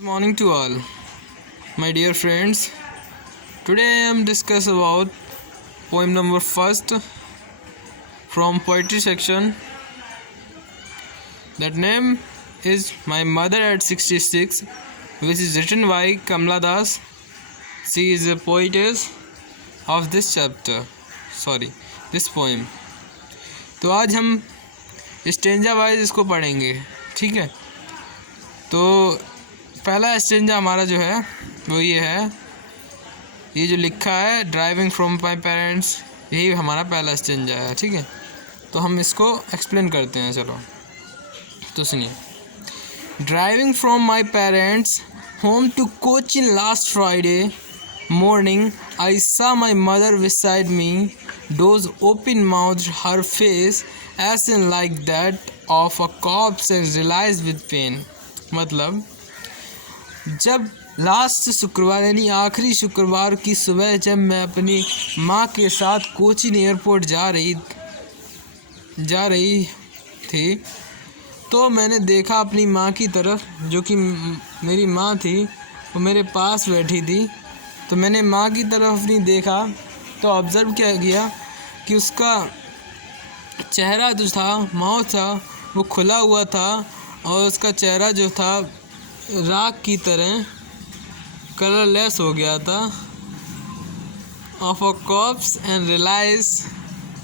Good morning to all, my dear friends. Today I am discuss about poem number first from poetry section. That name is My Mother at 66, which is written by Kamla Das. She is a poetess of this chapter. This poem. तो आज हम stanza wise इसको पढ़ेंगे, ठीक है। तो पहला stanza हमारा जो है वो ये है, ये जो लिखा है ड्राइविंग फ्रॉम माई पेरेंट्स, यही हमारा पहला स्टेंजा है, ठीक है। तो हम इसको एक्सप्लेन करते हैं, चलो तो सुनिए। Driving from my parents home to Cochin last Friday morning, I saw my mother beside me, doors open mouthed, her face as in like that of a corpse and realized with pain. मतलब जब last शुक्रवार यानी आखिरी शुक्रवार की सुबह जब मैं अपनी माँ के साथ कोचीन एयरपोर्ट जा रही थी तो मैंने देखा अपनी माँ की तरफ, जो कि मेरी माँ थी, वो मेरे पास बैठी थी। तो मैंने माँ की तरफ नहीं देखा तो ऑब्ज़र्व किया कि उसका चेहरा जो था, माउथ था, वो खुला हुआ था और उसका चेहरा जो था राख की तरह कलरलेस हो गया था। Of a corpse and realise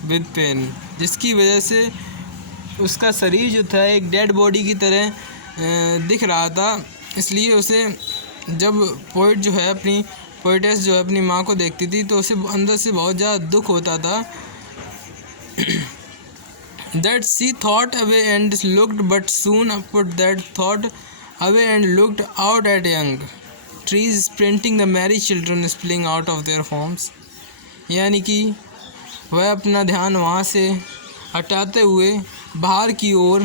with pain, जिसकी वजह से उसका शरीर जो था एक डेड बॉडी की तरह दिख रहा था। इसलिए उसे जब पोइटेस जो है अपनी माँ को देखती थी तो उसे अंदर से बहुत ज़्यादा दुख होता था। That she thought away and looked, but soon put that thought away and looked out at young trees sprinting, the merry children spilling out of their homes. यानी कि वह अपना ध्यान वहाँ से हटाते हुए बाहर की ओर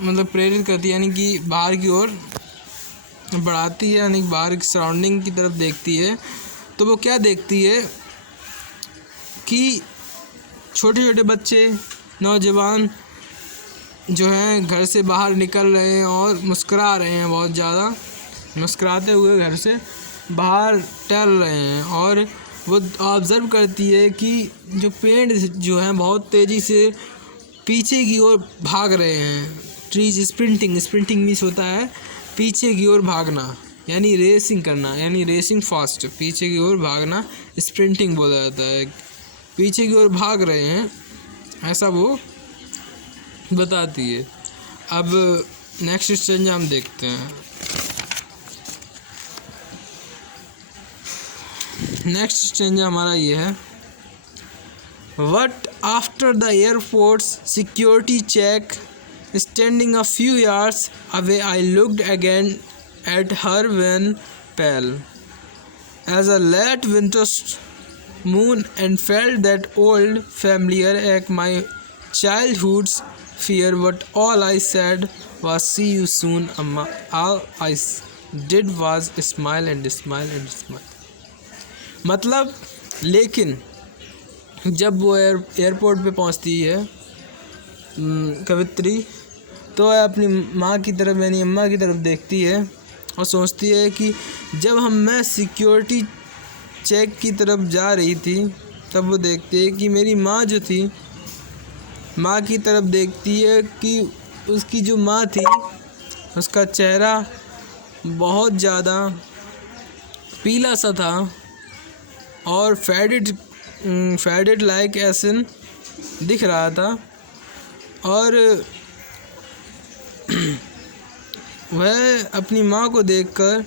मतलब प्रेरित करती, यानी कि बाहर की ओर बढ़ाती है, यानी बाहर की सराउंडिंग की तरफ देखती है। तो वो क्या देखती है कि छोटे छोटे बच्चे, नौजवान जो हैं घर से बाहर निकल रहे हैं और मुस्कुरा रहे हैं, बहुत ज़्यादा मुस्कुराते हुए घर से बाहर टहल रहे हैं। और वो ऑब्ज़र्व करती है कि जो पेड़ जो हैं बहुत तेज़ी से पीछे की ओर भाग रहे हैं। ट्रीज स्प्रिंटिंग मीन्स होता है पीछे की ओर भागना, यानी रेसिंग करना, यानी रेसिंग फास्ट, पीछे की ओर भागना स्प्रिंटिंग बोला जाता है। पीछे की ओर भाग रहे हैं, ऐसा वो बताती है। अब नेक्स्ट स्टेंजा हम देखते हैं। नेक्स्ट स्टेंजा हमारा ये है, But after the airport's security check, standing a few yards away, I looked again at her when pale as a late winter moon and felt that old familiar ache, my childhood's fear. But all I said was, "See you soon, Amma." All I did was smile and smile and smile. मतलब लेकिन जब वो airport पे पहुंचती है कवित्री, तो वह अपनी माँ की तरफ यानी अम्मा की तरफ देखती है और सोचती है कि जब मैं सिक्योरिटी चेक की तरफ जा रही थी तब वो देखती है कि मेरी माँ जो थी, माँ की तरफ देखती है कि उसकी जो माँ थी उसका चेहरा बहुत ज़्यादा पीला सा था और फेडेड लाइक एसन दिख रहा था। और वह अपनी माँ को देखकर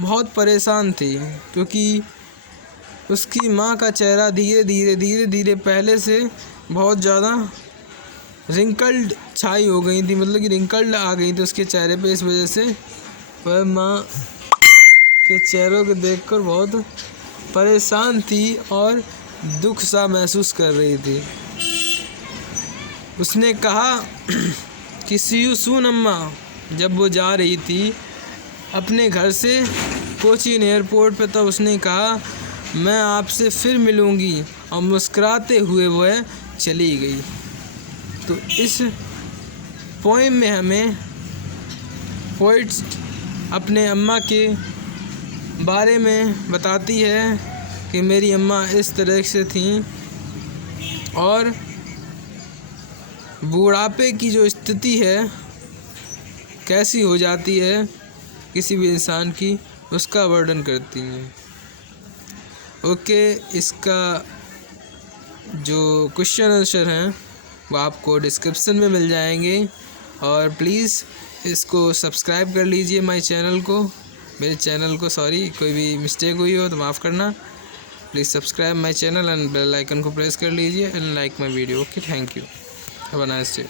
बहुत परेशान थी, क्योंकि उसकी माँ का चेहरा धीरे धीरे पहले से बहुत ज़्यादा रिंकल्ड छाई हो गई थी, मतलब कि रिंकल्ड आ गई थी उसके चेहरे पे। इस वजह से वह माँ के चेहरों को देखकर बहुत परेशान थी और दुख सा महसूस कर रही थी। उसने कहा कि सी यू सून अम्मा, जब वो जा रही थी अपने घर से कोचीन एयरपोर्ट पे, तब उसने कहा मैं आपसे फिर मिलूँगी, और मुस्कुराते हुए वह चली गई। तो इस पोएम में हमें पोइट्स अपने अम्मा के बारे में बताती है कि मेरी अम्मा इस तरह से थीं और बूढ़ापे की जो स्थिति है कैसी हो जाती है किसी भी इंसान की, उसका वर्णन करती हैं। ओके, इसका जो क्वेश्चन आंसर हैं वो आपको डिस्क्रिप्शन में मिल जाएंगे और प्लीज़ इसको सब्सक्राइब कर लीजिए मेरे चैनल को। सॉरी, कोई भी मिस्टेक हुई हो तो माफ़ करना। Please subscribe my channel and bell icon को प्रेस कर लीजिए and like my video. Okay, thank you, have a nice day.